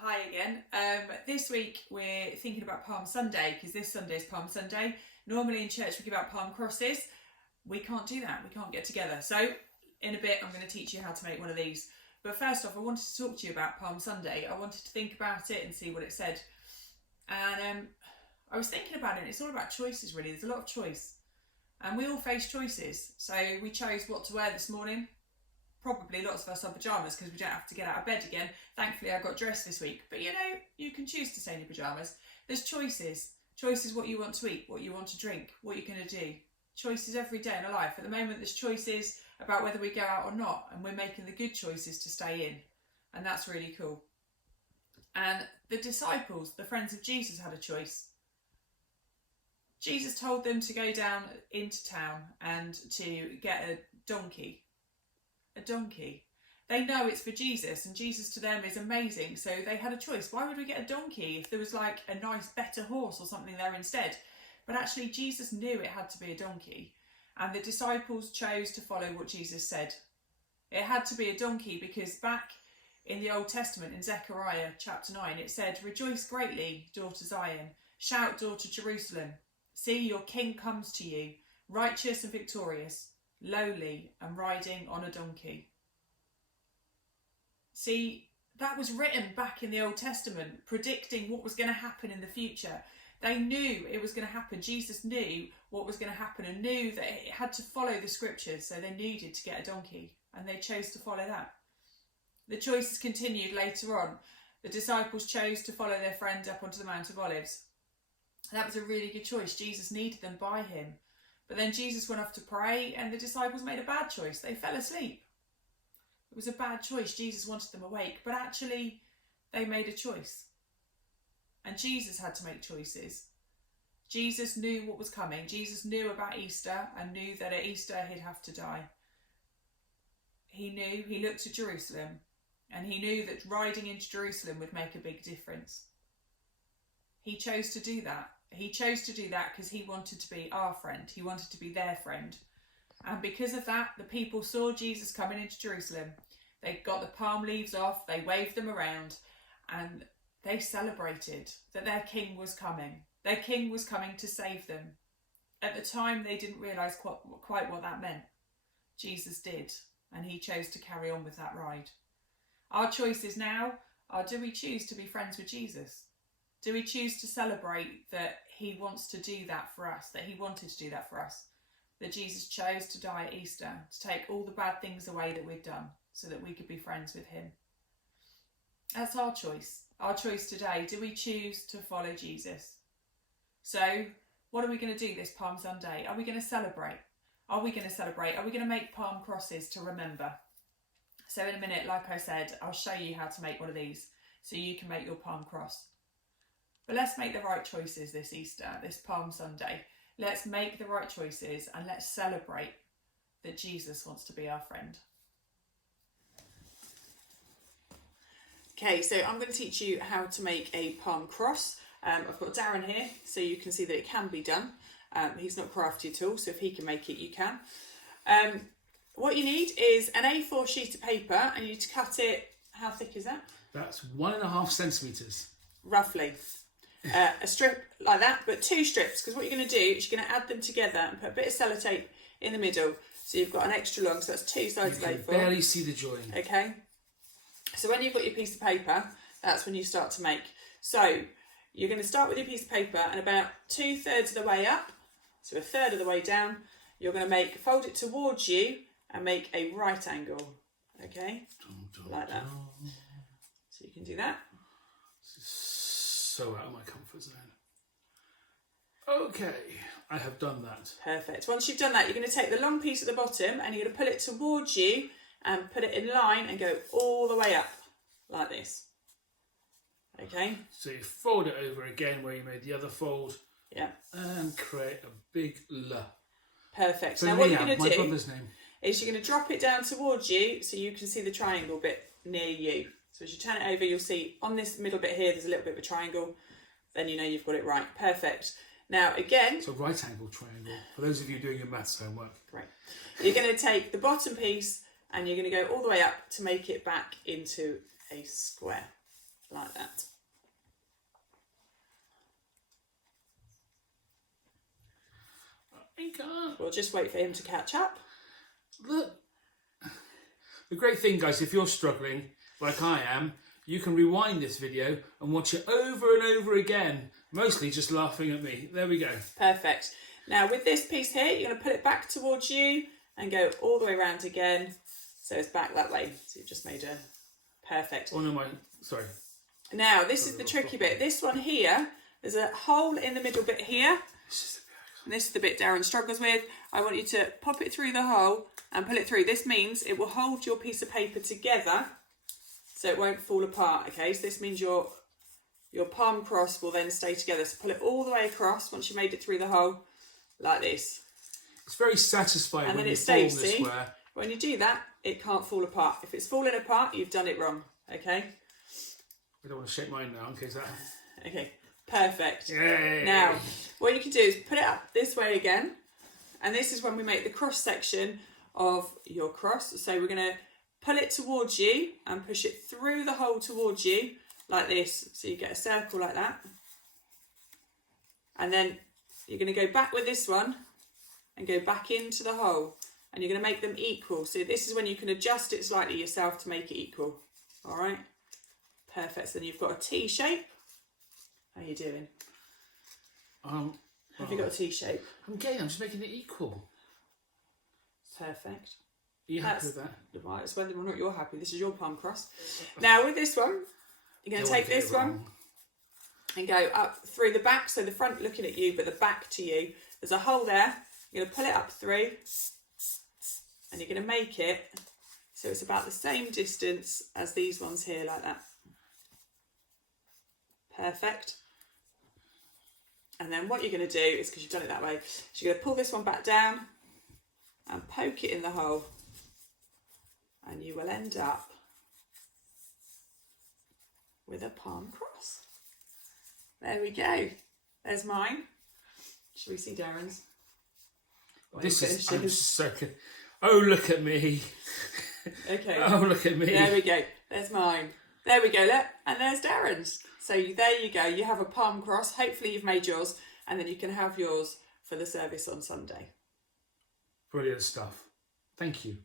Hi again. This week we're thinking about Palm Sunday because this Sunday is Palm Sunday. Normally in church we give out palm crosses. We can't do that. We can't get together. So in a bit I'm going to teach you how to make one of these. But first off, I wanted to talk to you about Palm Sunday. I wanted to think about it and see what it said. And I was thinking about it, and it's all about choices really. There's a lot of choice. And we all face choices. So we chose what to wear this morning. Probably lots of us are pyjamas because we don't have to get out of bed again. Thankfully I got dressed this week. But you know, you can choose to stay in your pyjamas. There's choices. Choices what you want to eat, what you want to drink, what you're going to do. Choices every day in our life. At the moment there's choices about whether we go out or not, and we're making the good choices to stay in. And that's really cool. And the disciples, the friends of Jesus, had a choice. Jesus told them to go down into town and to get a donkey. A donkey. They know it's for Jesus, and Jesus to them is amazing, so they had a choice. Why would we get a donkey if there was like a nice better horse or something there instead? But actually Jesus knew it had to be a donkey, and the disciples chose to follow what Jesus said. It had to be a donkey because back in the Old Testament, in Zechariah chapter 9, it said, "Rejoice greatly, daughter Zion, shout, daughter Jerusalem. See, your king comes to you, righteous and victorious, lowly and riding on a donkey." See, that was written back in the Old Testament, predicting what was going to happen in the future. They knew it was going to happen. Jesus knew what was going to happen and knew that it had to follow the scriptures, so they needed to get a donkey, and they chose to follow that. The choices continued later on. The disciples chose to follow their friend up onto the Mount of Olives. That was a really good choice. Jesus needed them by him. But then Jesus went off to pray, and the disciples made a bad choice. They fell asleep. It was a bad choice. Jesus wanted them awake, but actually they made a choice. And Jesus had to make choices. Jesus knew what was coming. Jesus knew about Easter and knew that at Easter he'd have to die. He knew, he looked to Jerusalem, and he knew that riding into Jerusalem would make a big difference. He chose to do that. He chose to do that because he wanted to be our friend. He wanted to be their friend. And because of that, the people saw Jesus coming into Jerusalem. They got the palm leaves off, they waved them around, and they celebrated that their king was coming. Their king was coming to save them. At the time, they didn't realise quite what that meant. Jesus did, and he chose to carry on with that ride. Our choices now are, do we choose to be friends with Jesus? Do we choose to celebrate that he wants to do that for us, that he wanted to do that for us, that Jesus chose to die at Easter, to take all the bad things away that we've done so that we could be friends with him? That's our choice today. Do we choose to follow Jesus? So what are we going to do this Palm Sunday? Are we going to celebrate? Are we going to make palm crosses to remember? So in a minute, like I said, I'll show you how to make one of these so you can make your palm cross. But let's make the right choices this Easter, this Palm Sunday. Let's make the right choices and let's celebrate that Jesus wants to be our friend. Okay, so I'm going to teach you how to make a palm cross. I've got Darren here, so you can see that it can be done. He's not crafty at all, so if he can make it, you can. What you need is an A4 sheet of paper, and you need to cut it. How thick is that? That's 1.5 centimetres. Roughly. A strip like that, but 2 strips, because what you're going to do is you're going to add them together and put a bit of sellotape in the middle, so you've got an extra long, so that's 2 sides of A4. You can barely see the join. Okay, so when you've got your piece of paper, that's when you start to make. So you're going to start with your piece of paper, and about 2/3 of the way up, so 1/3 of the way down, you're going to fold it towards you and make a right angle. Okay, like that. So you can do that. So out of my comfort zone. Okay, I have done that. Perfect. Once you've done that, you're going to take the long piece at the bottom and you're going to pull it towards you and put it in line and go all the way up like this. Okay. So you fold it over again where you made the other fold. Yeah. And create a big L. Perfect. So now what you're going to my do brother's name. is you're going to drop it down towards you so you can see the triangle bit near you. So as you turn it over, you'll see on this middle bit here, there's a little bit of a triangle. Then you know you've got it right. Perfect. Now again... So right angle triangle, for those of you doing your maths homework. Great. You're going to take the bottom piece and you're going to go all the way up to make it back into a square. like that. I can't. We'll just wait for him to catch up. Look. The great thing, guys, if you're struggling, like I am, you can rewind this video and watch it over and over again, mostly just laughing at me. There we go. Perfect. Now with this piece here, you're going to put it back towards you and go all the way around again. So it's back that way. So you've just made a perfect. Oh no, sorry. Now this is the tricky bit. This one here, there's a hole in the middle bit here. And this is the bit Darren struggles with. I want you to pop it through the hole and pull it through. This means it will hold your piece of paper together so it won't fall apart, okay? So this means your palm cross will then stay together. So pull it all the way across once you made it through the hole, like this. It's very satisfying and when then you it stays, form this see? square. When you do that, it can't fall apart. If it's falling apart, you've done it wrong, okay? I don't want to shake mine now in case that... Okay, perfect. Yay. Now, what you can do is put it up this way again. And this is when we make the cross section of your cross. So we're going to pull it towards you and push it through the hole towards you like this. So you get a circle like that. And then you're going to go back with this one and go back into the hole. And you're going to make them equal. So this is when you can adjust it slightly yourself to make it equal. All right. Perfect. So then you've got a T shape. How are you doing? Have you got a T shape? I'm just making it equal. Perfect. Are you happy with that? Right, it's whether or not you're happy. This is your palm cross. Now with this one, you're going to take this one and go up through the back. So the front looking at you, but the back to you. There's a hole there. You're going to pull it up through and you're going to make it so it's about the same distance as these ones here, like that. Perfect. And then what you're going to do is, because you've done it that way, is you're going to pull this one back down and poke it in the hole. And you will end up with a palm cross. There we go. There's mine. Shall we see Darren's? This is... I'm so good. Oh, look at me. Okay. Oh, look at me. There we go. There's mine. There we go, look. And there's Darren's. So there you go. You have a palm cross. Hopefully you've made yours. And then you can have yours for the service on Sunday. Brilliant stuff. Thank you.